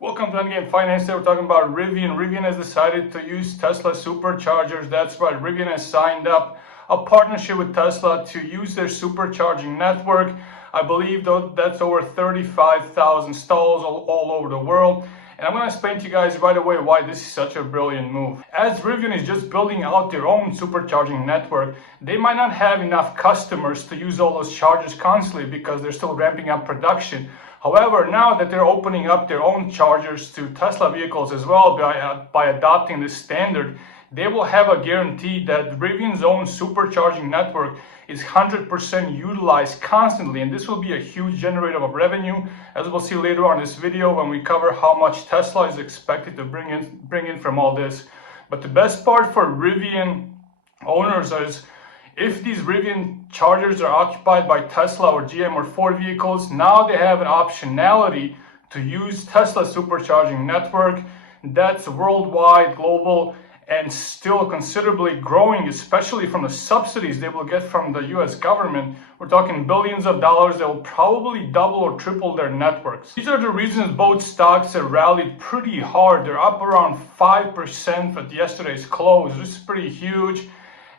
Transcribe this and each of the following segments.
Welcome to Endgame Finance. Today we're talking about Rivian. Rivian has decided to use Tesla superchargers. That's right, Rivian has signed up a partnership with Tesla to use their supercharging network. I believe that's over 35,000 stalls all over the world. And I'm going to explain to you guys right away why this is such a brilliant move. As Rivian is just building out their own supercharging network, they might not have enough customers to use all those chargers constantly because they're still ramping up production. However, now that they're opening up their own chargers to Tesla vehicles as well by adopting this standard, they will have a guarantee that Rivian's own supercharging network is 100% utilized constantly, and this will be a huge generator of revenue, as we'll see later on in this video when we cover how much Tesla is expected to bring in from all this. But the best part for Rivian owners is if these Rivian chargers are occupied by Tesla or GM or Ford vehicles, now they have an optionality to use Tesla's supercharging network that's worldwide, global, and still considerably growing, especially from the subsidies they will get from the US government. We're talking billions of dollars. They will probably double or triple their networks. These are the reasons both stocks have rallied pretty hard. They're up around 5% at yesterday's close. This is pretty huge.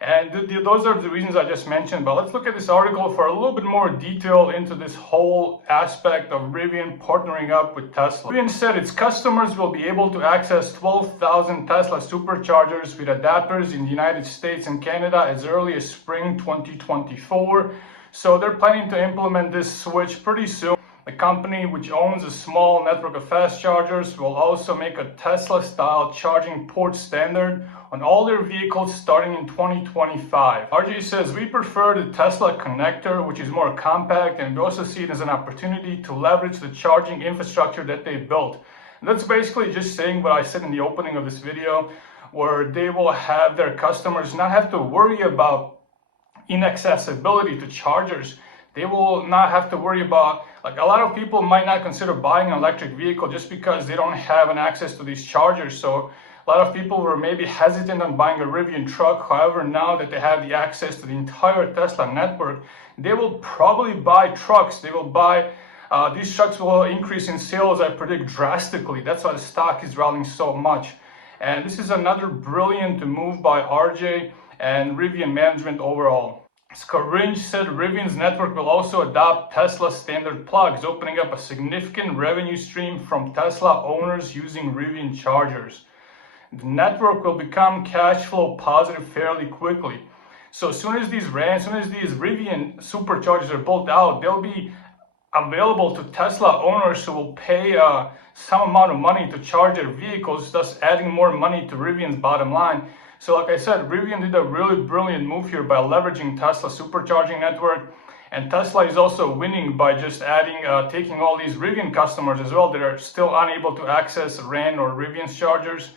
And those are the reasons I just mentioned. But let's look at this article for a little bit more detail into this whole aspect of Rivian partnering up with Tesla. Rivian said its customers will be able to access 12,000 Tesla superchargers with adapters in the United States and Canada as early as spring 2024. So they're planning to implement this switch pretty soon. The company, which owns a small network of fast chargers, will also make a Tesla-style charging port standard on all their vehicles starting in 2025. RJ says, we prefer the Tesla connector, which is more compact, and we also see it as an opportunity to leverage the charging infrastructure that they built. And that's basically just saying what I said in the opening of this video, where they will have their customers not have to worry about inaccessibility to chargers. They will not have to worry about, like, a lot of people might not consider buying an electric vehicle just because they don't have an access to these chargers. So a lot of people were maybe hesitant on buying a Rivian truck. However, now that they have the access to the entire Tesla network, they will probably buy trucks. They will buy, these trucks will increase in sales, I predict, drastically. That's why the stock is rallying so much. And this is another brilliant move by RJ and Rivian management overall. Scaringe said Rivian's network will also adopt Tesla standard plugs, opening up a significant revenue stream from Tesla owners using Rivian chargers. The network will become cash flow positive fairly quickly. So as soon as these Rivian superchargers are built out, they'll be available to Tesla owners who will pay some amount of money to charge their vehicles, thus adding more money to Rivian's bottom line. So like I said, Rivian did a really brilliant move here by leveraging Tesla's supercharging network. And Tesla is also winning by just taking all these Rivian customers as well that are still unable to access RAN or Rivian's chargers.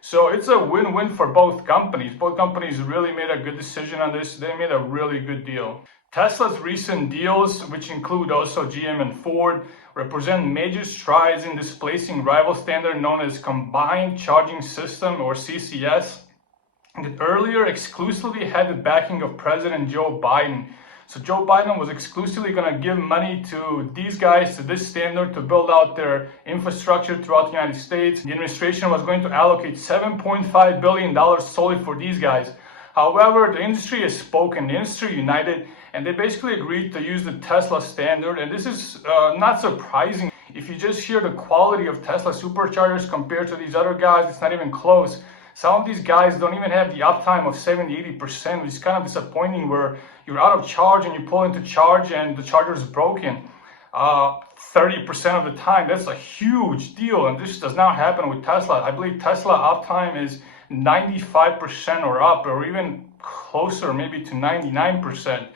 So it's a win-win for both companies. Both companies really made a good decision on this. They made a really good deal. Tesla's recent deals, which include also GM and Ford, represent major strides in displacing rival standard known as Combined Charging System, or CCS, that earlier exclusively had the backing of President Joe Biden. So Joe Biden was exclusively going to give money to these guys, to this standard, to build out their infrastructure throughout the United States. The administration was going to allocate $7.5 billion solely for these guys. However, the industry has spoken, the industry united, and they basically agreed to use the Tesla standard. And this is not surprising. If you just hear the quality of Tesla superchargers compared to these other guys, it's not even close. Some of these guys don't even have the uptime of 70-80%, which is kind of disappointing, where you're out of charge and you pull into charge and the charger is broken 30% of the time. That's a huge deal, and this does not happen with Tesla. I believe Tesla uptime is 95% or up, or even closer, maybe to 99%.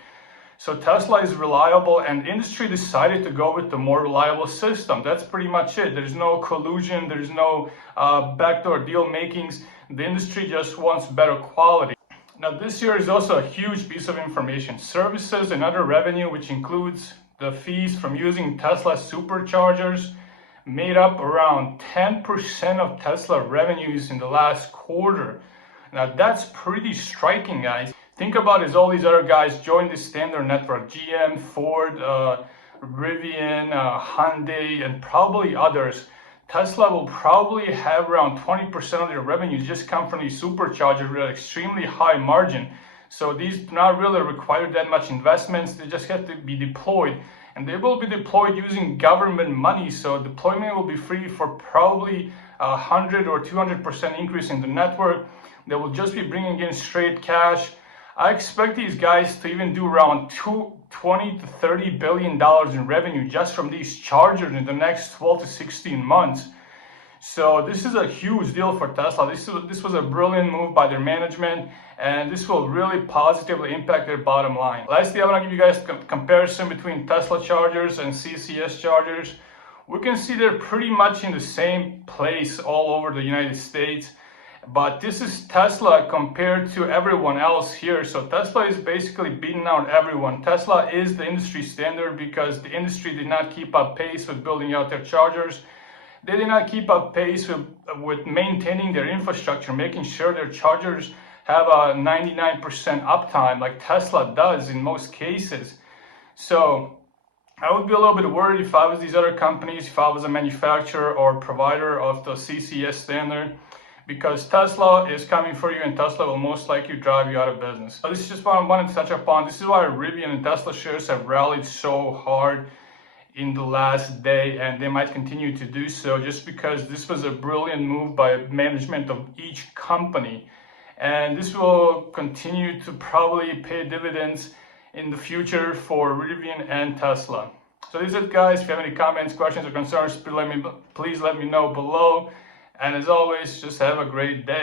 So Tesla is reliable, and industry decided to go with the more reliable system. That's pretty much it. There's no collusion, there's no backdoor deal makings. The industry just wants better quality. Now this year is also a huge piece of information. Services and other revenue, which includes the fees from using Tesla superchargers, made up around 10% of Tesla revenues in the last quarter. Now that's pretty striking, guys. Think about it, as all these other guys joined the standard network, GM, Ford, Rivian, Hyundai, and probably others. Tesla will probably have around 20% of their revenues just come from these superchargers with extremely high margin. So these do not really require that much investments. They just have to be deployed, and they will be deployed using government money. So deployment will be free for probably 100 or 200% increase in the network. They will just be bringing in straight cash. I expect these guys to even do around 20 to 30 billion dollars in revenue just from these chargers in the next 12 to 16 months. So this is a huge deal for Tesla. This was a brilliant move by their management, and this will really positively impact their bottom line. Lastly, I want to give you guys a comparison between Tesla chargers and CCS chargers. We can see they're pretty much in the same place all over the United States. But this is Tesla compared to everyone else here. So Tesla is basically beating out everyone. Tesla is the industry standard because the industry did not keep up pace with building out their chargers. They did not keep up pace with maintaining their infrastructure, making sure their chargers have a 99% uptime like Tesla does in most cases. So I would be a little bit worried if I was these other companies, if I was a manufacturer or provider of the CCS standard, because Tesla is coming for you and Tesla will most likely drive you out of business. So this is just what I wanted to touch upon. This is why Rivian and Tesla shares have rallied so hard in the last day, and they might continue to do so just because this was a brilliant move by management of each company. And this will continue to probably pay dividends in the future for Rivian and Tesla. So this is it, guys. If you have any comments, questions, or concerns, please let me know below. And as always, just have a great day.